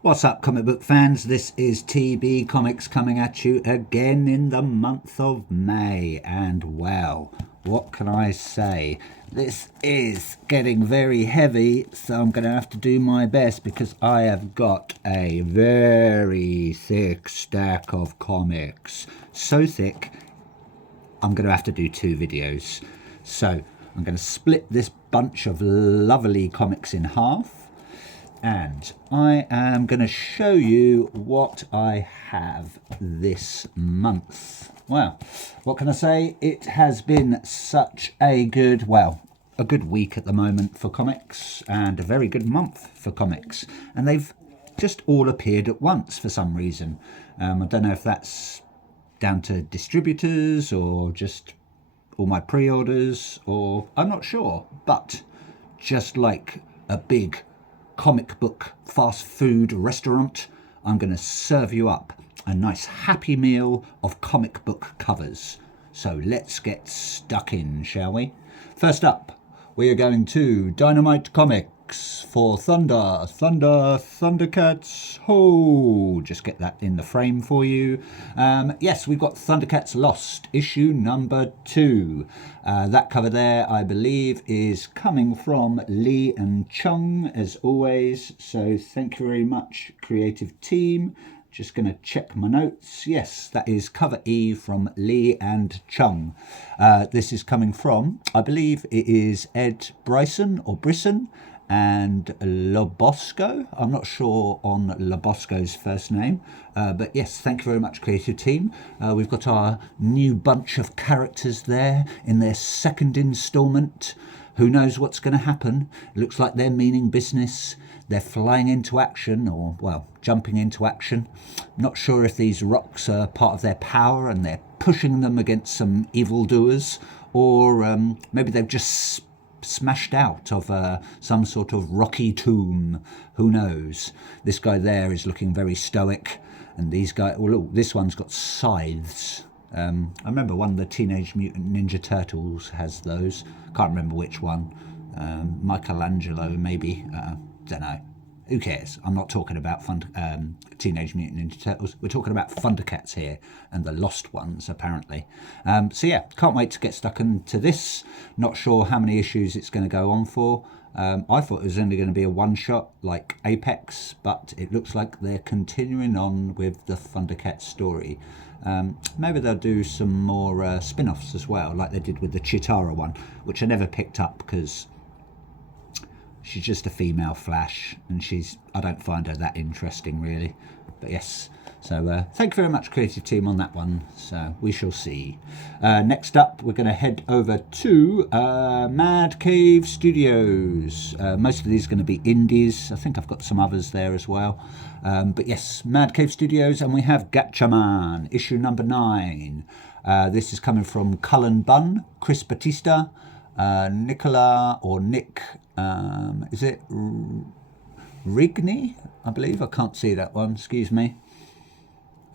What's up, comic book fans? This is TB Comics coming at you again in the month of May. And well, what can I say? This is getting very heavy, so I'm going to have to do my best because I have got a very thick stack of comics. So thick, I'm going to have to do 2 videos. So I'm going to split this bunch of lovely comics in half. And I am going to show you what I have this month. Well, what can I say? It has been such a good week at the moment for comics and a very good month for comics. And they've just all appeared at once for some reason. I don't know if that's down to distributors or just all my pre-orders, or I'm not sure. But just like a big comic book fast food restaurant, I'm going to serve you up a nice happy meal of comic book covers. So let's get stuck in, shall we? First up, we are going to Dynamite Comics for Thundercats. Oh, just get that in the frame for you. Yes, we've got Thundercats Lost, issue number 2. That cover there, I believe, is coming from Lee and Chung, as always. So thank you very much, creative team. Just going to check my notes. Yes, that is cover E from Lee and Chung. This is coming from, I believe it is Ed Bryson or Brisson and Lobosco. I'm not sure on Lobosco's first name. But yes, thank you very much, creative team. We've got our new bunch of characters there in their second instalment. Who knows what's going to happen? It looks like they're meaning business. They're flying into action, or, well, jumping into action. Not sure if these rocks are part of their power and they're pushing them against some evildoers, or maybe they've just smashed out of some sort of rocky tomb. Who knows? This guy there is looking very stoic, and these guys, well, this one's got scythes. I remember one of the Teenage Mutant Ninja Turtles has those. Can't remember which one. Michelangelo, maybe. Don't know. Who cares? I'm not talking about Teenage Mutant Ninja Turtles. We're talking about Thundercats here, and the lost ones, apparently. So yeah, can't wait to get stuck into this. Not sure how many issues it's going to go on for. I thought it was only going to be a one-shot like Apex, but it looks like they're continuing on with the Thundercats story. Maybe they'll do some more spin-offs as well, like they did with the Chitara one, which I never picked up because she's just a female Flash, and I don't find her that interesting, really. But yes, so thank you very much, creative team, on that one. So we shall see. Next up, we're going to head over to Mad Cave Studios. Most of these are going to be indies. I think I've got some others there as well. But yes, Mad Cave Studios, and we have Gatchaman, issue number 9. This is coming from Cullen Bunn, Chris Batista, Nicola or Nick, is it Rigney? I believe. I can't see that one, excuse me.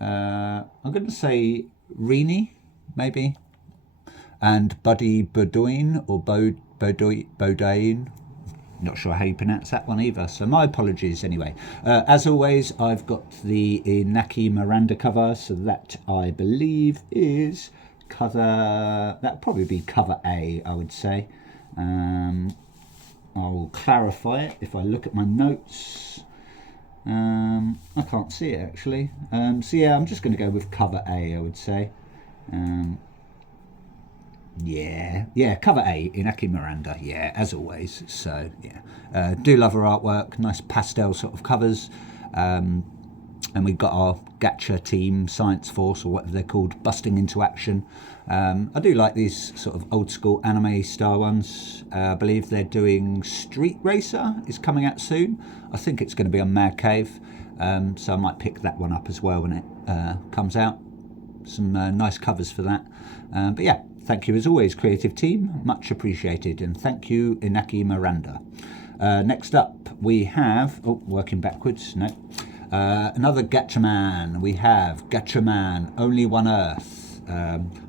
I'm going to say Rini, maybe. And Buddy Bodoin or Bodain. Not sure how you pronounce that one either, so my apologies anyway. As always, I've got the Inaki Miranda cover, so that I believe is cover, that'd probably be cover A, I would say. I'll clarify it if I look at my notes. I can't see it actually. So yeah, I'm just going to go with cover A, I would say. Yeah, cover A, Inaki Miranda, yeah, as always. So yeah, do love her artwork, nice pastel sort of covers. And we've got our Gacha team, Science Force, or whatever they're called, busting into action. I do like these sort of old school anime style ones. I believe they're doing Street Racer is coming out soon. I think it's going to be on Mad Cave, so I might pick that one up as well when it comes out. Some nice covers for that. But yeah, thank you as always, creative team, much appreciated, and thank you, Inaki Miranda. Next up we have, working backwards, no. Another Gatchaman. We have Gatchaman, Only One Earth.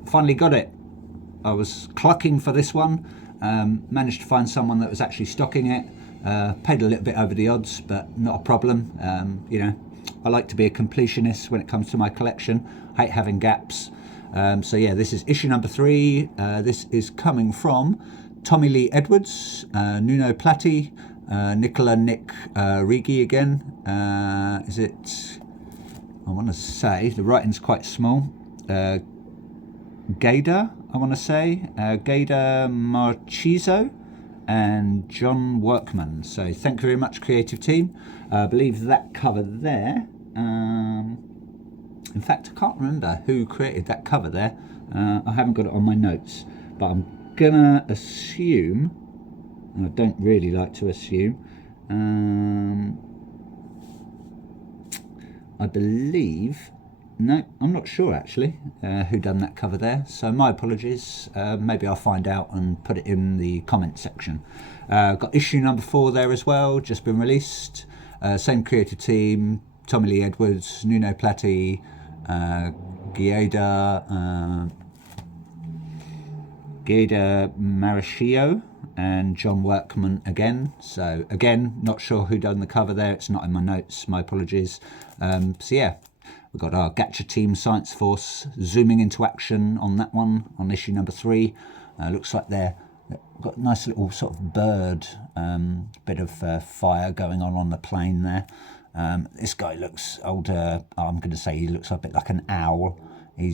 Finally got it. I was clucking for this one. Managed to find someone that was actually stocking it. Paid a little bit over the odds, but not a problem. You know, I like to be a completionist when it comes to my collection. I hate having gaps. So yeah, this is issue number 3. This is coming from Tommy Lee Edwards, Nuno Platti, Nicola Nick Rigi again. Is it? I want to say the writing's quite small. Gaida, I want to say, Gaida Marchizo and John Workman. So thank you very much, creative team. I believe that cover there. In fact, I can't remember who created that cover there. I haven't got it on my notes, but I'm gonna assume, and I don't really like to assume, I believe, no, I'm not sure actually who done that cover there, so my apologies. Maybe I'll find out and put it in the comment section. Got issue number 4 there as well, just been released. Same creative team, Tommy Lee Edwards, Nuno Platti, Gaida Marashio and John Workman again. So again, not sure who done the cover there. It's not in my notes, my apologies. So yeah, we've got our Gacha Team Science Force zooming into action on that one, on issue number 3. Looks like they've got a nice little sort of bird, bit of fire going on the plane there. This guy looks older. I'm going to say he looks a bit like an owl. He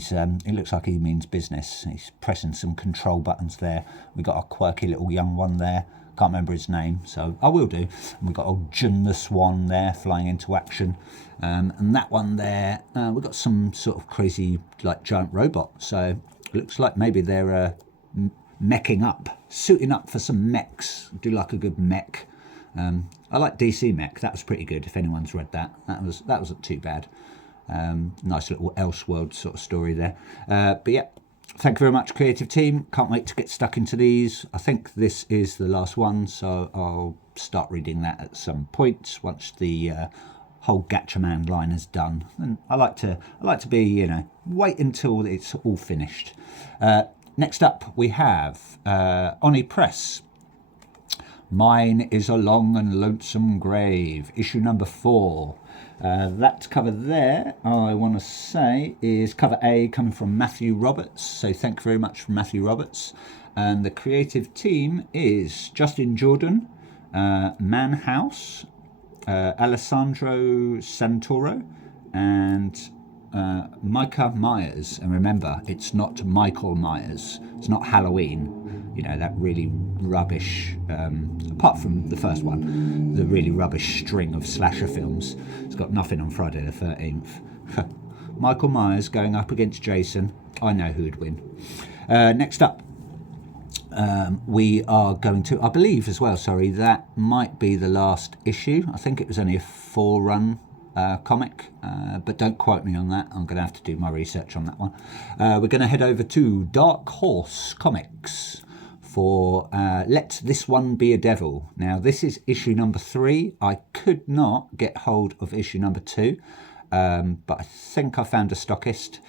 looks like he means business. He's pressing some control buttons there. We've got a quirky little young one there. Can't remember his name, so I will do. And we've got old Jun the Swan there flying into action. And that one there, we've got some sort of crazy like giant robot. So it looks like maybe they're meching up, suiting up for some mechs. Do like a good mech. I like DC Mech. That was pretty good. If anyone's read that, that wasn't too bad. Nice little Elseworld sort of story there. But yeah, thank you very much, creative team. Can't wait to get stuck into these. I think this is the last one, so I'll start reading that at some point once the whole Gatchaman line is done. And I like to be, you know, wait until it's all finished. Next up, we have Oni Press. Mine is a Long and Lonesome Grave, issue number 4. That cover there, I want to say, is cover A, coming from Matthew Roberts. So thank you very much for Matthew Roberts. And the creative team is Justin Jordan, Man House, Alessandro Santoro, and Micah Myers. And remember, it's not Michael Myers. It's not Halloween. You know, that really rubbish, apart from the first one, the really rubbish string of slasher films. It's got nothing on Friday the 13th. Michael Myers going up against Jason. I know who'd win. Next up, we are going to, I believe as well, sorry, that might be the last issue. I think it was only a 4-run comic, but don't quote me on that. I'm going to have to do my research on that one. We're going to head over to Dark Horse Comics for Let This One Be a Devil. Now, this is issue number 3. I could not get hold of issue number 2, but I think I found a stockist,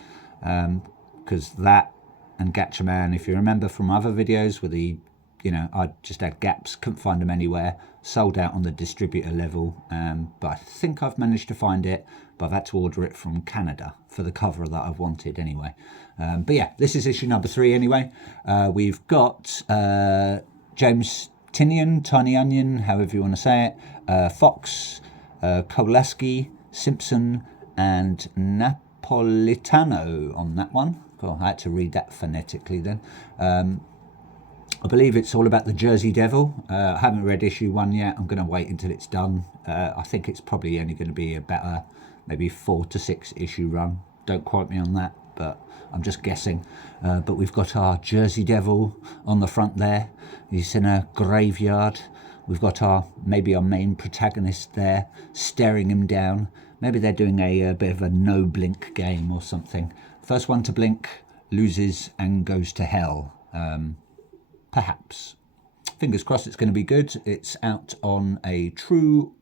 because that and Gatchaman, if you remember from other videos, where the, you know, I just had gaps, couldn't find them anywhere, sold out on the distributor level, but I think I've managed to find it, but I've had to order it from Canada for the cover that I've wanted anyway. But yeah, this is issue number 3 anyway. We've got James Tynion, Tiny Onion, however you want to say it, Fox, Kowalski, Simpson, and Napolitano on that one. Well, I had to read that phonetically then. I believe it's all about the Jersey Devil. I haven't read issue 1 yet. I'm going to wait until it's done. I think it's probably only going to be about a maybe 4 to 6 issue run. Don't quote me on that, but I'm just guessing. But we've got our Jersey Devil on the front there. He's in a graveyard. We've got maybe our main protagonist there, staring him down. Maybe they're doing a bit of a no-blink game or something. First one to blink loses and goes to hell. Perhaps. Fingers crossed it's going to be good. It's out on a True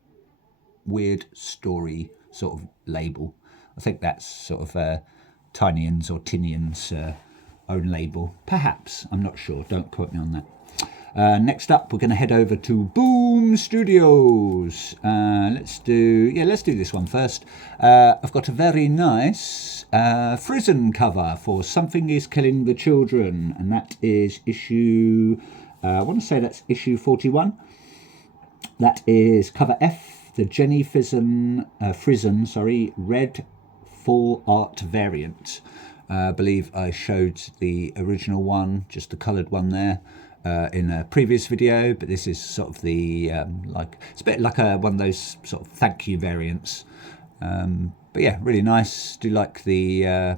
Weird Story sort of label. I think that's sort of Tinion's or Tinian's own label. Perhaps. I'm not sure. Don't quote me on that. Next up, we're going to head over to Boom Studios. Let's do this one first. I've got a very nice Frizzen cover for Something Is Killing the Children, and that is issue. I want to say that's issue 41. That is cover F, the Jenny Frizzen, red full art variant. I believe I showed the original one, just the coloured one there, in a previous video, but this is sort of the it's a bit like one of those sort of thank you variants. But yeah, really nice. Do like the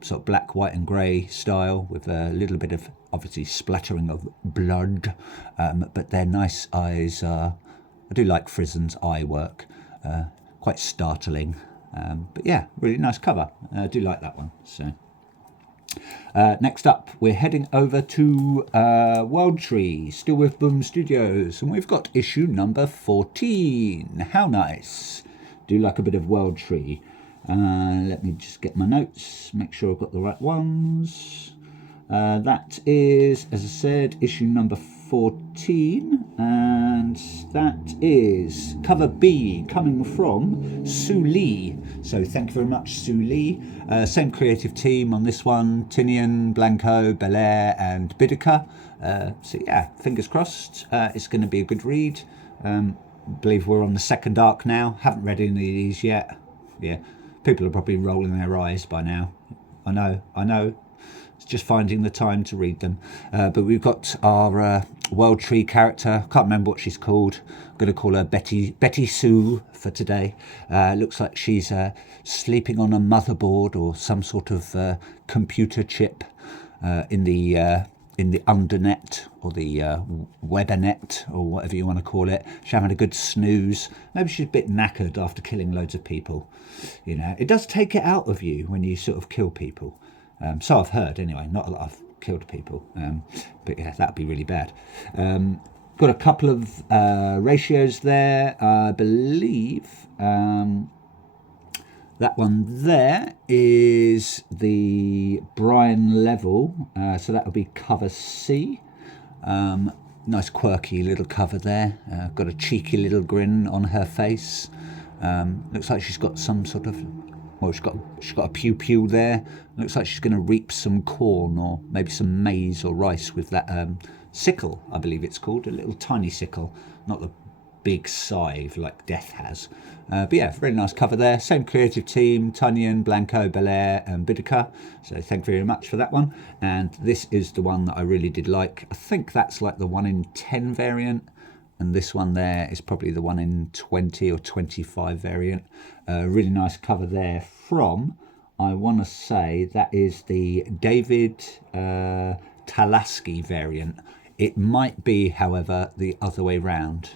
sort of black, white and grey style with a little bit of obviously splattering of blood, but they're nice eyes. I do like Frizzen's eye work, quite startling. But yeah, really nice cover. I do like that one. So next up, we're heading over to World Tree, still with Boom Studios, and we've got issue number 14. How nice. Do like a bit of World Tree. Let me just get my notes, make sure I've got the right ones. That is, as I said, issue number 14, and that is cover B, coming from Sue Lee. So thank you very much, Sue Lee. Same creative team on this one: Tinian, Blanco, Belair and Bideka. So yeah, fingers crossed, it's going to be a good read. Believe we're on the second arc now. Haven't read any of these yet. Yeah, people are probably rolling their eyes by now. I know. It's just finding the time to read them. But we've got our World Tree character. Can't remember what she's called. I'm going to call her Betty Sue for today. Looks like she's sleeping on a motherboard or some sort of computer chip in the undernet or the webernet or whatever you want to call it. She's having a good snooze. Maybe she's a bit knackered after killing loads of people. You know, it does take it out of you when you sort of kill people. So I've heard anyway. Not a lot of killed people, but yeah, that'd be really bad. Got a couple of ratios there. I believe that one there is the Brian level, so that will be cover C. Nice quirky little cover there. Got a cheeky little grin on her face. Looks like she's got some sort of, well, she's got a pew pew there. Looks like she's going to reap some corn or maybe some maize or rice with that sickle, I believe it's called, a little tiny sickle, not the big scythe like Death has. But yeah, very nice cover there. Same creative team: Tunyon, Blanco, Belair and Bideka. So thank you very much for that one. And this is the one that I really did like. I think that's like the 1 in 10 variant. And this one there is probably the 1 in 20 or 25 variant. Really nice cover there from, I want to say, that is the David Talaski variant. It might be, however, the other way round.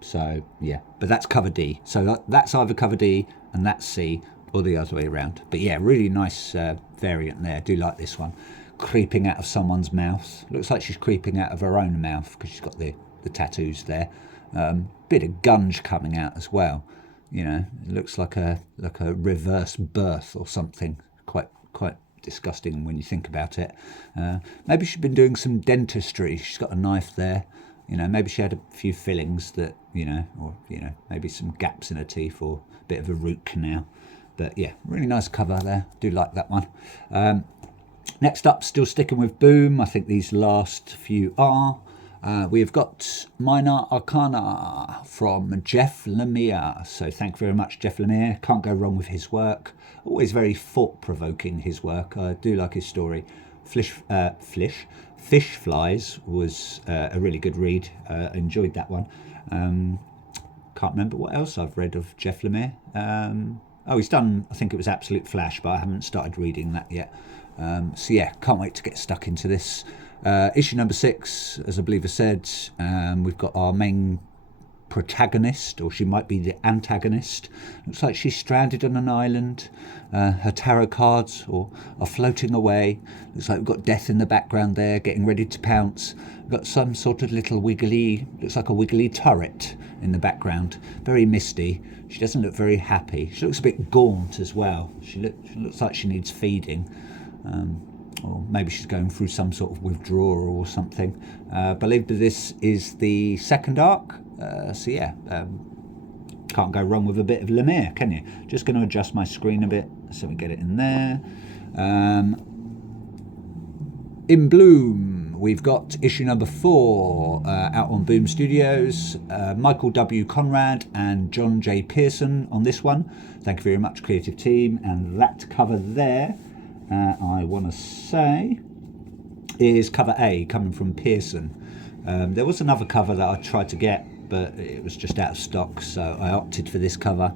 So yeah, but that's cover D. So that's either cover D and that's C, or the other way around. But yeah, really nice variant there. I do like this one. Creeping out of someone's mouth. Looks like she's creeping out of her own mouth because she's got the tattoos there. Bit of gunge coming out as well. You know, it looks like a reverse birth or something. Quite disgusting when you think about it. Maybe she's been doing some dentistry. She's got a knife there. You know, maybe she had a few fillings that, you know, or, you know, maybe some gaps in her teeth or a bit of a root canal. But yeah, really nice cover there. Do like that one. Next up, still sticking with Boom. I think these last few are. We've got Minor Arcana from Jeff Lemire. So thank you very much, Jeff Lemire. Can't go wrong with his work. Always very thought-provoking, his work. I do like his story. Fish Flies was a really good read. Enjoyed that one. Can't remember what else I've read of Jeff Lemire. He's done, I think it was Absolute Flash, but I haven't started reading that yet. So yeah, can't wait to get stuck into this. Issue number 6, as I believe I said, we've got our main protagonist, or she might be the antagonist. Looks like she's stranded on an island. Her tarot cards are floating away. Looks like we've got Death in the background there, getting ready to pounce. We've got some sort of little wiggly, looks like a wiggly turret in the background. Very misty. She doesn't look very happy. She looks a bit gaunt as well. She looks like she needs feeding. or maybe she's going through some sort of withdrawal or something. I believe that this is the second arc. So yeah, can't go wrong with a bit of Lemire, can you? Just going to adjust my screen a bit so we get it in there. In Bloom, we've got issue number 4 out on Boom Studios. Michael W. Conrad and John J. Pearson on this one. Thank you very much, creative team. And that cover there, I want to say, is cover A, coming from Pearson. There was another cover that I tried to get, but it was just out of stock, so I opted for this cover.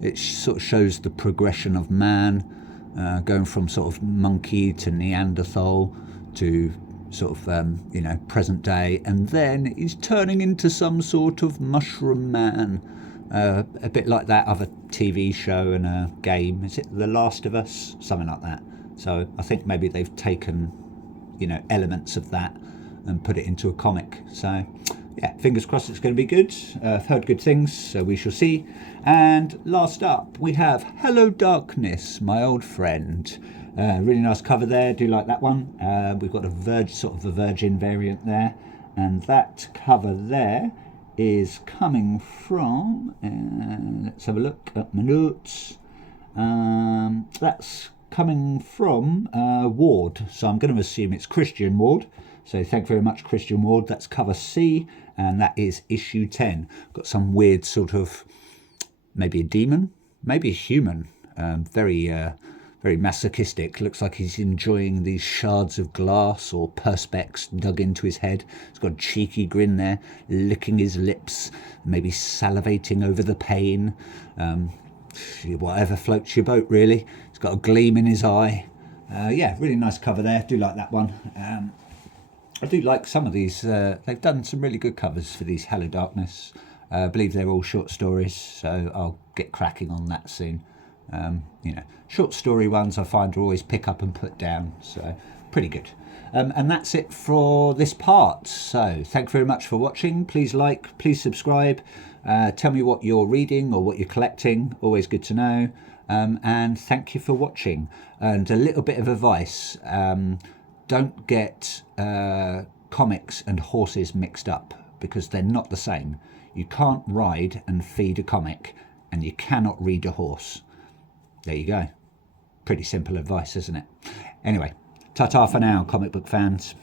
It sort of shows the progression of man, going from sort of monkey to Neanderthal to sort of present day, and then he's turning into some sort of mushroom man, a bit like that other TV show and a game. Is it The Last of Us? Something like that. So I think maybe they've taken elements of that and put it into a comic. So yeah, fingers crossed it's going to be good. I've heard good things, so we shall see. And last up, we have Hello Darkness, my old friend. Really nice cover there. Do like that one. We've got a sort of a Virgin variant there, and that cover there is coming from. Let's have a look at my notes. That's coming from Ward, so I'm going to assume it's Christian Ward. So thank you very much, Christian Ward. That's cover C, and that is issue 10. Got some weird sort of, maybe a demon, maybe a human, very masochistic. Looks like he's enjoying these shards of glass or perspex dug into his head. He's got a cheeky grin there, licking his lips, maybe salivating over the pain. Whatever floats your boat, really. He's got a gleam in his eye. Yeah, really nice cover there. Do like that one. I do like some of these. They've done some really good covers for these Hello Darkness. I believe they're all short stories, so I'll get cracking on that soon. Short story ones I find are always pick up and put down, so pretty good. And that's it for this part. So thank you very much for watching. Please like, please subscribe. Tell me what you're reading or what you're collecting. Always good to know. And thank you for watching. And a little bit of advice. Don't get comics and horses mixed up, because they're not the same. You can't ride and feed a comic, and you cannot read a horse. There you go. Pretty simple advice, isn't it? Anyway, ta-ta for now, comic book fans.